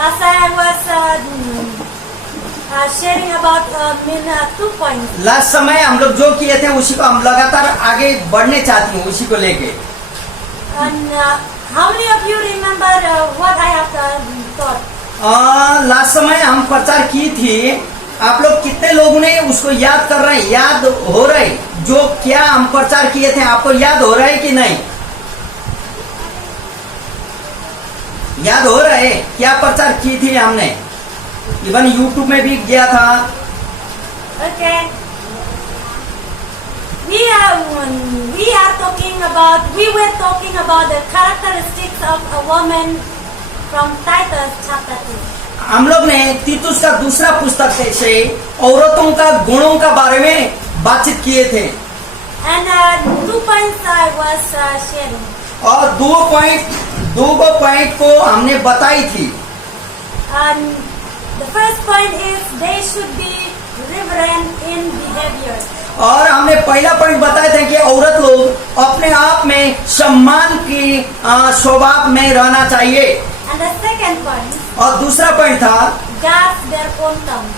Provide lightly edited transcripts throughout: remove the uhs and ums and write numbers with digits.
Last time I was sharing about 2 points. Last समय हम लोग जो किए थे उसी को हम लगातार आगे बढ़ने चाहती हूँ, उसी को लेके। And how many of you remember what I have taught? Last समय हम प्रचार की थी, आप लोग कितने लोगों ने उसको याद कर रहे हैं, याद हो रहे जो क्या हम प्रचार किए थे, आपको याद हो रहा है कि नहीं? याद हो रहा है क्या प्रचार की थी हमने? इवन यूट्यूब में भी गया था। Okay. We were talking about the characteristics of a woman from Titus chapter 2. हम लोग ने तीतुस का दूसरा पुस्तक से औरतों का गुणों का बारे में बातचीत किए थे। And 2 points I was sharing. और दो पॉइंट को हमने बताई थी। And the first point is they should be reverent in behavior. और हमने पहला पॉइंट बताया था कि औरत लोग अपने आप में सम्मान की स्वभाव में रहना चाहिए। And the second point, और दूसरा पॉइंट था guard their own tongue.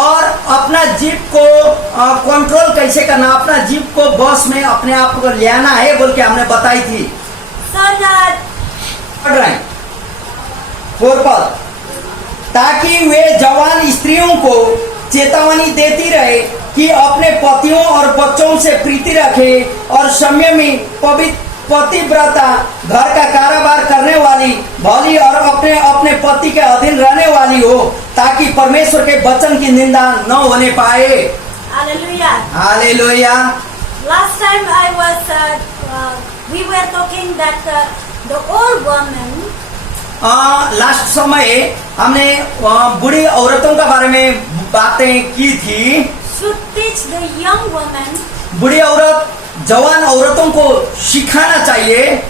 और अपना जीभ को कंट्रोल कैसे करना, अपना जीभ को बस में अपने आप को ले आना है बोल के हमने बताई थी। So that पढ़ रहे हैं 4 पद, ताकि वे जवान स्त्रियों को चेतावनी देती रहे कि अपने पतियों और बच्चों से प्रीति रखे और संयमी पतिव्रता, घर का कारोबार करने वाली, भली और अपने अपने पति के अधीन रहने वाली हो, ताकि परमेश्वर के वचन की निंदा न होने पाए। hallelujah. Hallelujah. Last time we were talking that the old woman last समय हमने बूढ़ी औरतों के बारे में बातें की थी। should teach the young woman बूढ़ी औरत जवान औरतों को सिखाना चाहिए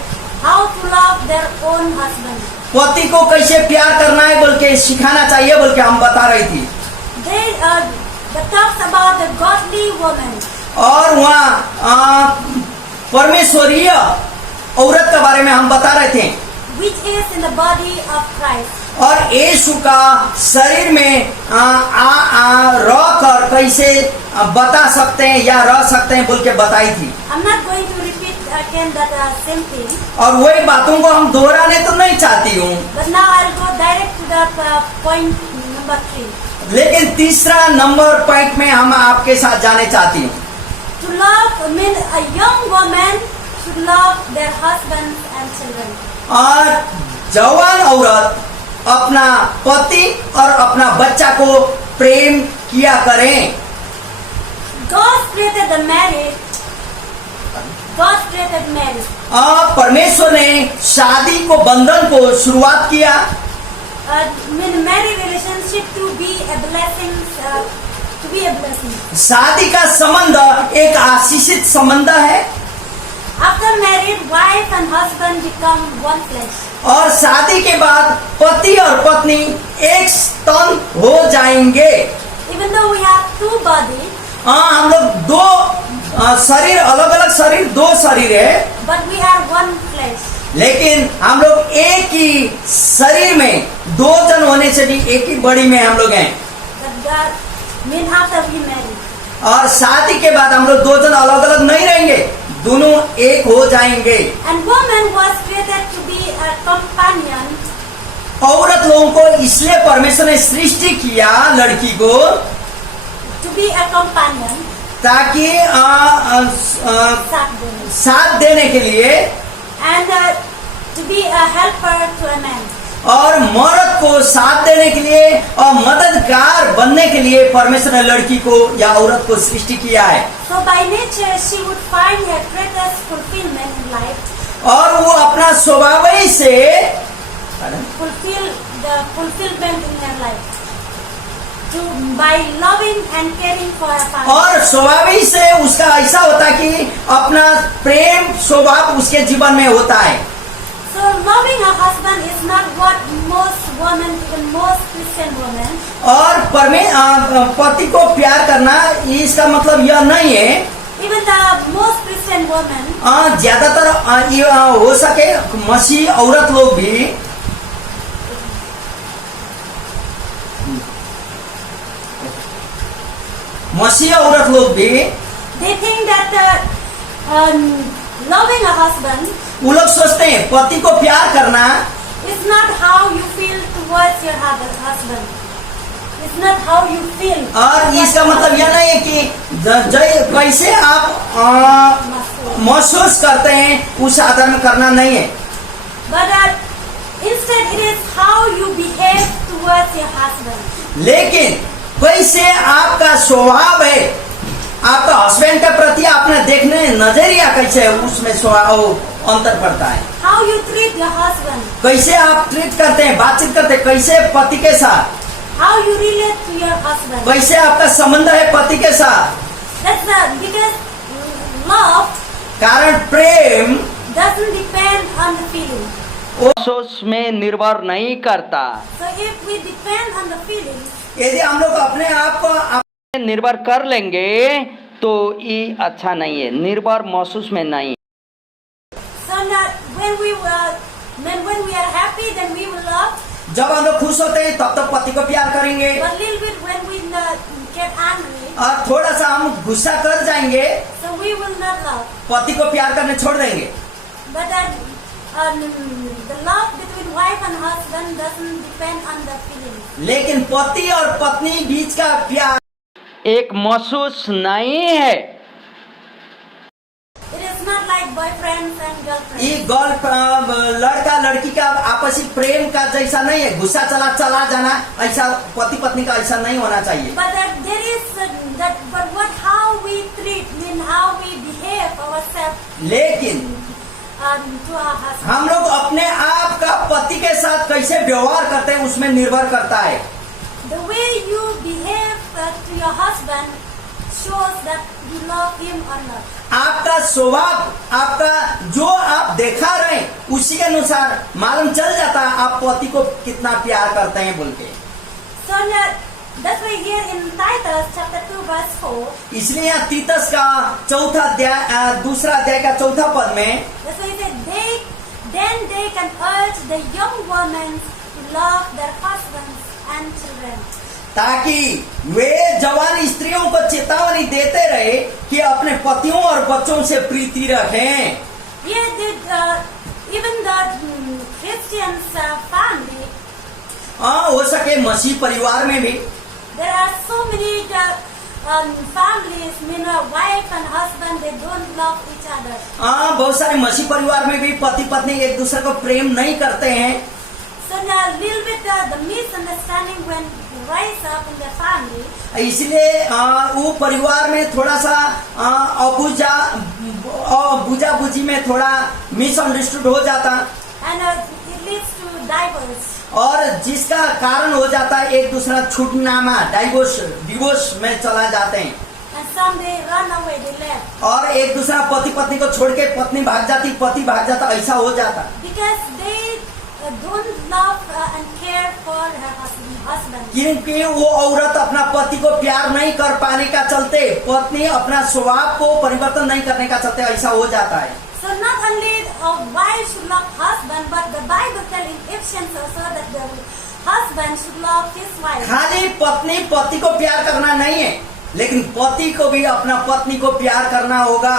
how to love their own husband. पति को कैसे प्यार करना है बोल के सिखाना चाहिए बोल के हम बता रही थी। That talks about the godly woman. और वहाँ परमेश्वरीय औरत के बारे में हम बता रहे थे, which is in the body of Christ. और यीशु का शरीर में रह कर कैसे बता सकते हैं या रह सकते हैं बोल के बताई थी। I'm not going to repeat again that same thing. और वही बातों को हम दोहराने तो नहीं चाहती हूँ, But now I'll go direct to the point number 3. लेकिन तीसरा नंबर पॉइंट में हम आपके साथ जाने चाहती हूँ। To love, I mean a young woman should love their husbands and children. और जवान औरत अपना पति और अपना बच्चा को प्रेम किया करें। God created the marriage. God created marriage. परमेश्वर ने शादी को, बंधन को शुरुआत किया। mean marriage relationship to be a blessing. To be a blessing. शादी का संबंध एक आशीषित संबंध है। After marriage, wife and husband become one flesh. और शादी के बाद पति और पत्नी एक तन हो जाएंगे। Even though we have 2 bodies, हम लोग दो शरीर, अलग अलग शरीर, 2 शरीर है, but we are one flesh. लेकिन हम लोग एक ही शरीर में 2 जन होने से भी एक ही बॉडी में हम लोग हैं। But God, mean after we marry. और शादी के बाद हम लोग 2 जन अलग अलग नहीं रहेंगे, दोनों एक हो जाएंगे। And woman was created to be a companion. औरत लोगों को इसलिए परमेश्वर ने सृष्टि किया, लड़की को, To be a companion. ताकि साथ देने. साथ देने के लिए, And to be a helper to a man. और मर्द को साथ देने के लिए और मददगार बनने के लिए परमेश्वर ने लड़की को या औरत को सृष्टि किया है। So by nature she would find her greatest fulfillment in life. और वो अपना स्वभाव ही से Fulfill the fulfillment in her life. By loving and caring for her family. और स्वभाव ही से उसका ऐसा होता है कि अपना प्रेम स्वभाव उसके जीवन में होता है। So loving a husband is not what most women, even most Christian women. और पति को प्यार करना इसका मतलब यह नहीं है। Even the most Christian women. ज्यादातर हो सके मसीह औरत लोग भी मसीह औरत लोग भी they think that loving a husband वो लोग सोचते हैं पति को प्यार करना is not how you feel towards your husband. It's not how you feel. और इसका मतलब यह नहीं है कि कैसे आप महसूस करते हैं उस आधार में करना नहीं है, But instead it is how you behave towards your husband. लेकिन कैसे आपका स्वभाव है, आपका हस्बैंड के प्रति आपने देखने नजरिया कैसे है, उसमें स्वभाव अंतर पड़ता है। How you treat your husband. कैसे आप ट्रीट करते हैं, बातचीत करते हैं कैसे पति के साथ, How you relate to your husband. कैसे आपका संबंध है पति के साथ। That's because love कारण प्रेम doesn't depend on the feeling. महसूस में निर्भर नहीं करता। So if we depend on the feeling, यदि हम लोग अपने आप को निर्भर कर लेंगे तो ये अच्छा नहीं है, निर्भर महसूस में नहीं। so that when we are happy, then we will love. जब हम लोग खुश होते हैं तब तक पति को प्यार करेंगे, But little bit when we get angry, और थोड़ा सा हम गुस्सा कर जाएंगे so we will not love. पति को प्यार करने छोड़ देंगे। But the love between wife and husband doesn't depend on the feeling. लेकिन पति और पत्नी बीच का प्यार एक महसूस नहीं है। It is not like boyfriends and girlfriends. ये लड़का लड़की का आपसी प्रेम का जैसा नहीं है, गुस्सा चला जाना, ऐसा पति पत्नी का ऐसा नहीं होना चाहिए। But there is but how we treat, how we behave ourselves लेकिन to our husband. हम लोग अपने आप का पति के साथ कैसे व्यवहार करते हैं उसमें निर्भर करता है। The way you behave to your husband shows that you love him or not. आपका स्वभाव, आपका जो आप देखा रहे उसी के अनुसार मालूम चल जाता है आप पति को कितना प्यार करते हैं बोल के। So that's why here in Titus chapter 2 verse 4, इसलिए यहाँ तीतस का चौथा अध्याय, दूसरा अध्याय का चौथा पद में that's why he said then they can urge the young women to love their husbands and children. ताकि वे जवान स्त्रियों को चेतावनी देते रहे कि अपने पतियों और बच्चों से प्रीति रखें। Here even the Christians family, हो सके मसीह परिवार में भी there are so many families, wife and husband, they don't love each other. बहुत सारे मसीह परिवार में भी पति पत्नी एक दूसरे को प्रेम नहीं करते हैं। So a little bit the misunderstanding when rise up in the family. इसलिए वो परिवार में थोड़ा सा बुझा बुझी में थोड़ा मिसअंडरस्टूड हो जाता, And it leads to divorce. और जिसका कारण हो जाता है एक दूसरा छूटनामा, डिवोर्स में चला जाते हैं। And some they run away, they left. और एक दूसरा पति पत्नी को छोड़ के पत्नी भाग जाती, पति भाग जाता, ऐसा हो जाता। Because they don't love and care for her husband. क्योंकि वो औरत अपना पति को प्यार नहीं कर पाने का चलते, पत्नी अपना स्वभाव को परिवर्तन नहीं करने का चलते, ऐसा हो जाता है। So not only a wife should love husband, but the Bible tells in Ephesians also that the husband should love his wife. खाली पत्नी पति को प्यार करना नहीं है, लेकिन पति को भी अपना पत्नी को प्यार करना होगा।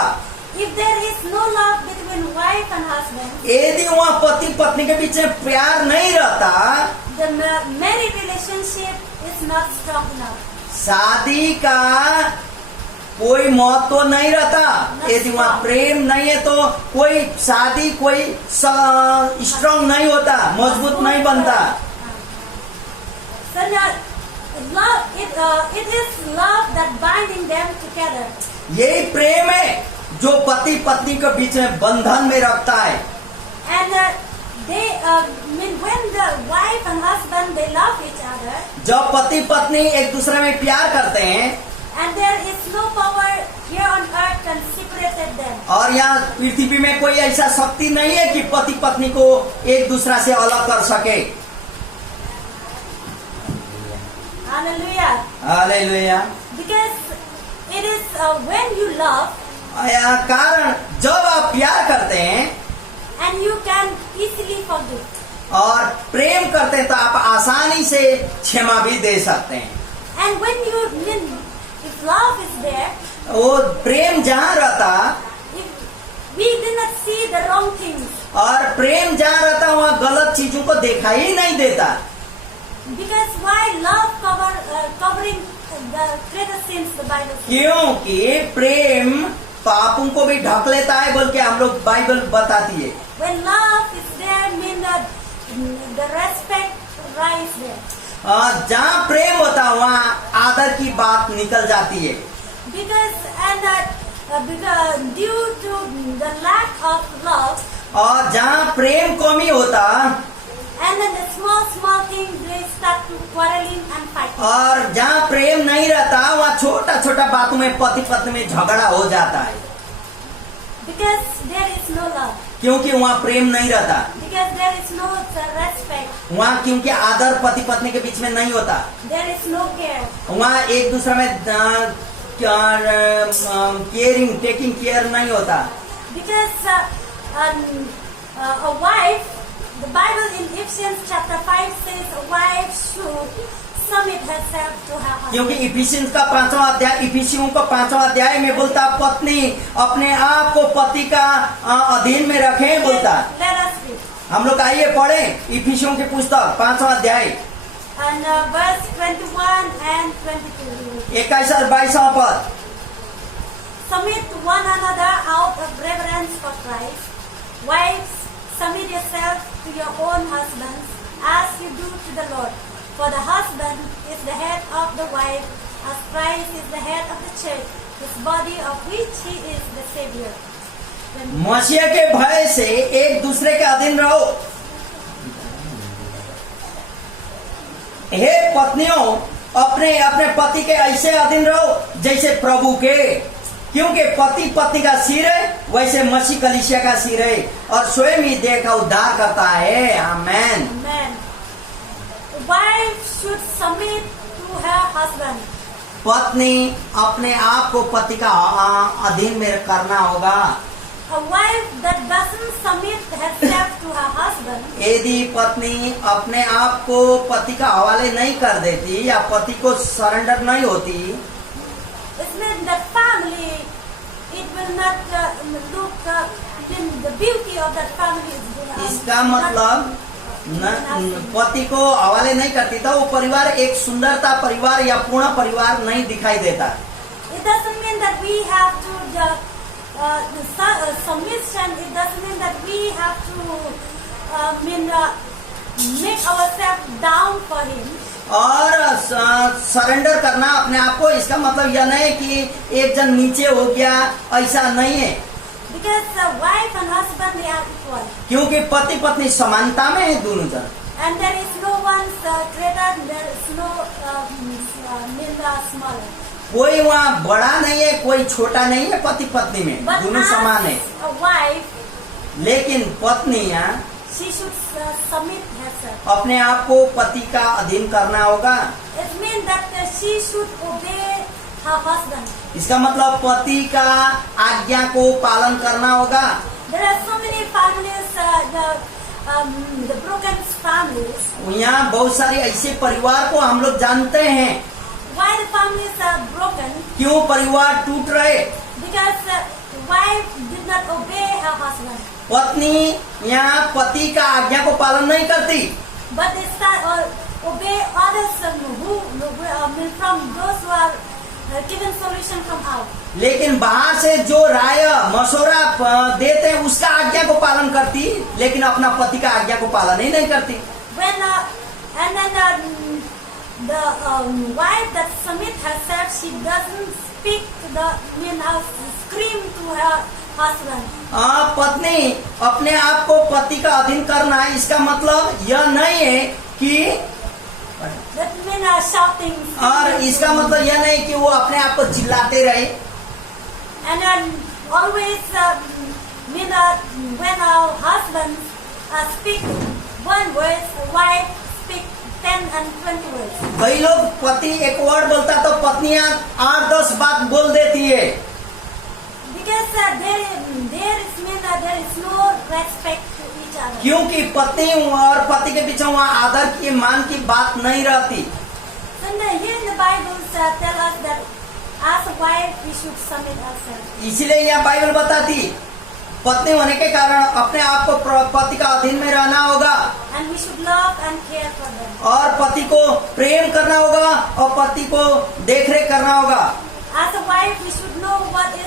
If there is no love between wife and husband, यदि वहाँ पति पत्नी के बीच में प्यार नहीं रहता, the marriage relationship is not strong enough. शादी का कोई महत्व नहीं रहता। यदि वहाँ प्रेम नहीं है तो कोई शादी कोई स्ट्रांग नहीं होता, मजबूत नहीं बनता। So love, it is love that binding them together. यही प्रेम है जो पति पत्नी के बीच में बंधन में रखता है। And when the wife and husband they love each other, जब पति पत्नी एक दूसरे में प्यार करते हैं, and there is no power here on earth can separate them. और यहाँ पृथ्वी में कोई ऐसा शक्ति नहीं है कि पति पत्नी को एक दूसरा से अलग कर सके। Hallelujah. Hallelujah. Because it is when you love, कारण जब आप प्यार करते हैं and you can easily forgive. और प्रेम करते हैं तो आप आसानी से क्षमा भी दे सकते हैं। And if love is there, वो प्रेम जहाँ रहता if we did not see the wrong things, और प्रेम जहाँ रहता वहाँ गलत चीजों को दिखाई नहीं देता। because why love covering the greatest sins, the Bible says. क्योंकि प्रेम पापों को भी ढक लेता है बोल के हम लोग बाइबल बताती है। When love is there, mean that the respect rise there. जहाँ प्रेम होता वहाँ आदर की बात निकल जाती है। Because due to the lack of love, और जहाँ प्रेम कमी होता and then the small thing they start to quarreling and fighting. और जहाँ प्रेम नहीं रहता वहाँ छोटा छोटा बातों में पति पत्नी में झगड़ा हो जाता है। Because there is no love. क्योंकि वहाँ प्रेम नहीं रहता। Because there is no respect. वहाँ क्योंकि आदर पति पत्नी के बीच में नहीं होता। There is no care. वहाँ एक दूसरे में केयरिंग टेकिंग केयर नहीं होता। Because a wife, the Bible in Ephesians chapter 5 says a wife should submit herself to her husband. क्योंकि इफिसियंस का 5वां अध्याय, इफिसियों का 5वां अध्याय में बोलता पत्नी अपने आप को पति का अधीन में रखे बोलता। Let us read. हम लोग आइए पढ़े इफिसियों की पुस्तक 5वां अध्याय And verse 21 and 22. 21 और 22वां पद। Submit to one another out of reverence for Christ. Wives, submit yourselves to your own husbands as you do to the Lord. For the husband is the head of the wife, as Christ is the head of the church, his body, of which he is the Savior. मसीह के भय से एक दूसरे के अधीन रहो। हे पत्नियों, अपने अपने पति के ऐसे अधीन रहो जैसे प्रभु के, क्योंकि पति पत्नी का सिर है वैसे मसीह कलीसिया का सिर है और स्वयं ही देह का उद्धार करता है। आमेन। Amen. Wife should submit to her husband. पत्नी अपने आप को पति का अधीन में करना होगा। A wife that doesn't submit herself to her husband, यदि पत्नी अपने आप को पति का हवाले नहीं कर देती या पति को सरेंडर नहीं होती, it means that family, it will not look in the beauty of that family. इसका मतलब पति को हवाले नहीं करती तो वो परिवार एक सुंदरता परिवार या पूर्ण परिवार नहीं दिखाई देता। It doesn't mean that we have to submission. It doesn't mean that we have to make ourselves down for him. और सरेंडर करना अपने आप को, इसका मतलब यह नहीं कि एक जन नीचे हो गया, ऐसा नहीं है। Because wife and husband, they are equal. क्योंकि पति पत्नी समानता में है दोनों जन। And there is no one greater, there is no smaller. कोई वहाँ बड़ा नहीं है, कोई छोटा नहीं है पति पत्नी में, But दोनों समान है। a wife, लेकिन पत्नियाँ she should submit herself. अपने आप को पति का अधीन करना होगा। It means that she should obey her husband. इसका मतलब पति का आज्ञा को पालन करना होगा। There are so many families, the broken families. यहाँ बहुत सारे ऐसे परिवार को हम लोग जानते हैं। Why the families are broken? क्यों परिवार टूट रहे? Because the wife did not obey her husband. पत्नी यहाँ पति का आज्ञा को पालन नहीं करती, But they start obey others who from those who are given solution from out. लेकिन बाहर से जो राय मशवरा देते हैं उसका आज्ञा को पालन करती, लेकिन अपना पति का आज्ञा को पालन ही नहीं करती। When and then the wife that submit herself, she doesn't speak to the scream to her husband. पत्नी अपने आप को पति का अधीन करना, इसका मतलब यह नहीं है कि That means shouting. और इसका मतलब यह नहीं कि वो अपने आप को चिल्लाते रहे। And then always mean when our husbands speak one word, wife speak 10 and 20 words. कई लोग पति एक वर्ड बोलता तो पत्नियां 8-10 बात बोल देती है। Because there is no respect to each other. क्योंकि पत्नी और पति के बीच वहाँ आदर की मान की बात नहीं रहती। So here in the Bible tell us that as a wife we should submit ourselves. इसीलिए यह बाइबल बताती पत्नी होने के कारण अपने आप को पति का अधीन में रहना होगा And we should love and care for them. और पति को प्रेम करना होगा और पति को देखरेख करना होगा। As a wife, we should know what is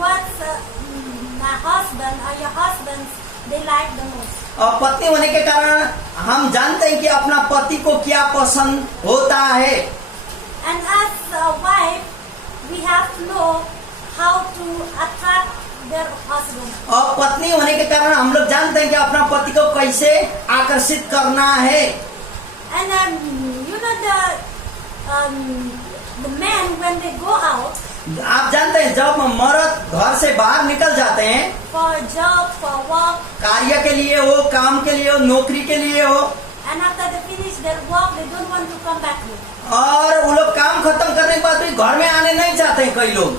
what's my husband or your husbands they like the most. और पत्नी होने के कारण हम जानते हैं कि अपना पति को क्या पसंद होता है। And as a wife, we have to know how to attract their husband. और पत्नी होने के कारण हम लोग जानते हैं कि अपना पति को कैसे आकर्षित करना है। And you know the men when they go out आप जानते हैं जब मर्द घर से बाहर निकल जाते हैं for a job, for work, कार्य के लिए हो, काम के लिए हो, नौकरी के लिए हो, and after they finish their work, they don't want to come back home. और वो लोग काम खत्म करने के बाद भी घर में आने नहीं चाहते हैं कई लोग,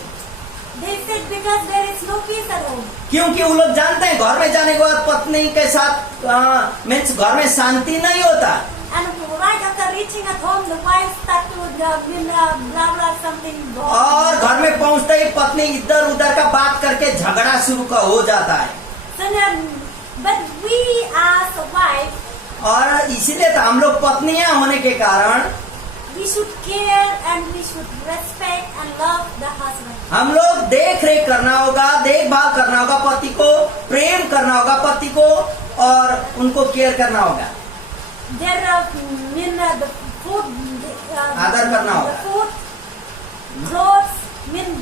They said because there is no peace at home. क्योंकि वो लोग जानते हैं घर में जाने के बाद पत्नी के साथ मीन्स घर में शांति नहीं होता। And right after reaching at home, the wife start to blah blah something. और घर में पहुंचते ही पत्नी इधर उधर का बात करके झगड़ा शुरू हो जाता है। So but we as a wife, और इसीलिए तो हम लोग पत्नियां होने के कारण we should care and we should respect and love the husband. हम लोग देख रेख करना होगा, देखभाल करना होगा, पति को प्रेम करना होगा, पति को और उनको केयर करना होगा, The food, आदर करना होगा। the food, clothes,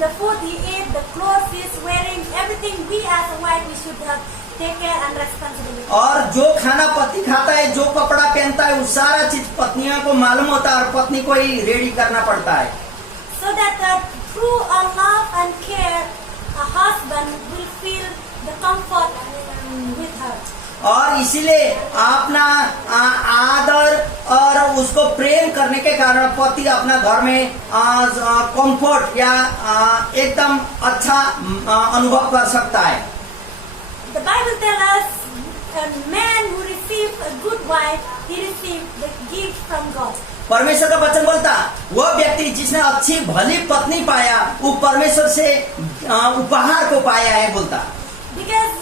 the food he ate, the clothes he is wearing, everything we as a wife we should take care and responsibility. और जो खाना पति खाता है, जो कपड़ा पहनता है, वो सारा चीज पत्नियों को मालूम होता है और पत्नी को ही रेडी करना पड़ता है। So that through our love and care, a husband will feel the comfort with her. और इसीलिए अपना आदर और उसको प्रेम करने के कारण पति अपना घर में कंफर्ट या एकदम अच्छा अनुभव कर सकता है। The Bible tells us a man who receives a good wife, he receives the gift from God. परमेश्वर का वचन बोलता वह व्यक्ति जिसने अच्छी भली पत्नी पाया वो परमेश्वर से उपहार को पाया है बोलता। Because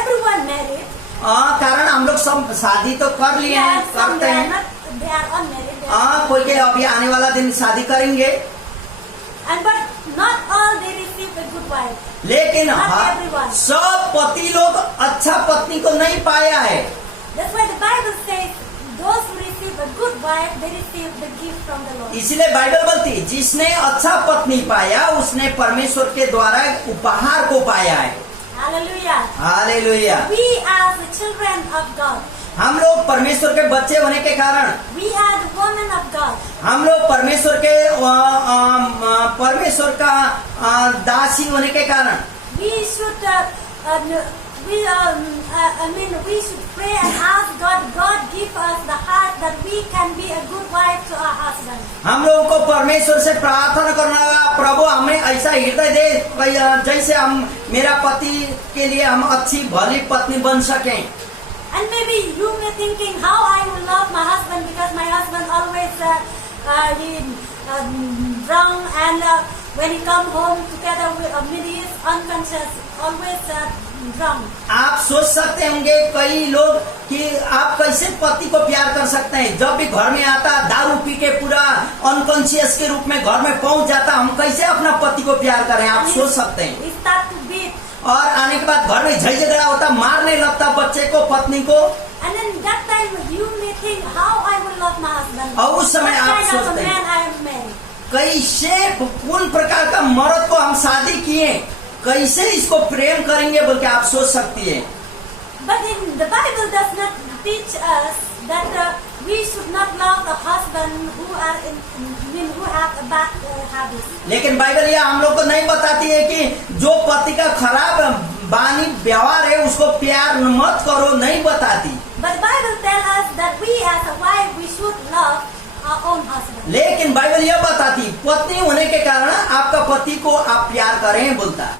everyone married. कारण हम लोग सब शादी तो कर लिए हैं, करते हैं। They are unmarried. कोई के अभी आने वाला दिन शादी करेंगे। But not all they receive a good wife. लेकिन Not everyone. सब पति लोग अच्छा पत्नी को नहीं पाया है। That's why the Bible says those who receive a good wife, they receive the gift from the Lord. इसलिए बाइबल बोलती जिसने अच्छा पत्नी पाया उसने परमेश्वर के द्वारा उपहार को पाया है। Hallelujah. Hallelujah. We are the children of God. हम लोग परमेश्वर के बच्चे होने के कारण We are the women of God. हम लोग परमेश्वर के परमेश्वर का दासी होने के कारण We should we should pray and ask God give us the heart that we can be a good wife to our husband. हम लोगों को परमेश्वर से प्रार्थना करना होगा प्रभु हमें ऐसा हृदय दे जैसे हम मेरा पति के लिए हम अच्छी भली पत्नी बन सकें। And maybe you may thinking how I will love my husband because my husband always drunk and when he come home together with he is unconscious, always drunk. आप सोच सकते होंगे कई लोग कि आप कैसे पति को प्यार कर सकते हैं जब भी घर में आता दारू पी के पूरा अनकॉन्शियस के रूप में घर में पहुंच जाता हम कैसे अपना पति को प्यार करें। आप सोच सकते हैं। He start to beat. और आने के बाद घर में झगड़ा होता मारने लगता बच्चे को पत्नी को। And then that time you may think how I will love my husband. और उस समय आप What kind of a सोचते हैं man I am married. कैसे कौन प्रकार का मर्द को हम शादी किए कैसे इसको प्रेम करेंगे बोल के आप सोच सकती है। But in the Bible does not teach us that we should not love a husband who have a bad habit. लेकिन बाइबल यह हम लोग को नहीं बताती है कि जो पति का खराब बानी व्यवहार है उसको प्यार मत करो, नहीं बताती। But Bible tells us that we as a wife we should love our own husband. लेकिन बाइबल यह बताती पत्नी होने के कारण आपका पति को आप प्यार करें बोलता।